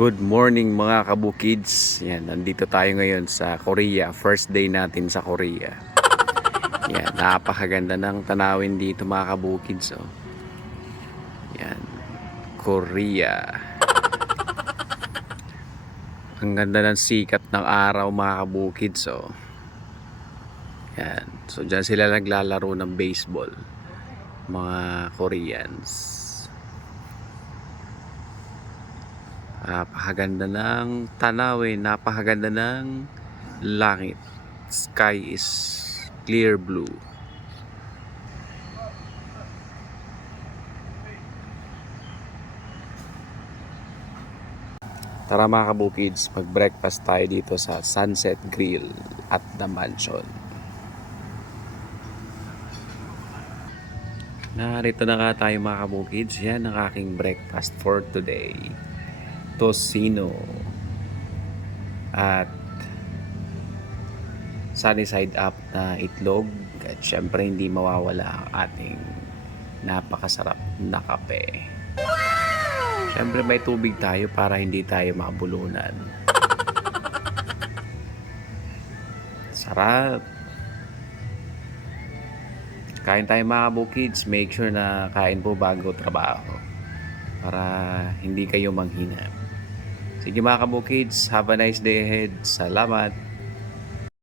Good morning mga kabukids. Yan, nandito tayo ngayon sa Korea. First day natin sa Korea. Yan, napakaganda ng tanawin dito mga kabukids. Oh. Yan, Korea. Ang ganda ng sikat ng araw mga kabukids. Oh. Yan, so dyan sila naglalaro ng baseball. Mga Koreans. Napakaganda ng tanawin, napakaganda ng langit. Sky is clear blue. Tara mga kabukids, mag-breakfast tayo dito sa Sunset Grill at The Mansion. Narito na nga tayo mga kabukids. Yan ang aking breakfast for today. Tocino at sunny side up na itlog at syempre hindi mawawala ang ating napakasarap na kape. Syempre may tubig tayo para hindi tayo mabulunan. Sarap. Kain tayo mga kabukids. Make sure na kain po bago trabaho para hindi kayo manghina. Sige mga kabukids, have a nice day ahead. Salamat!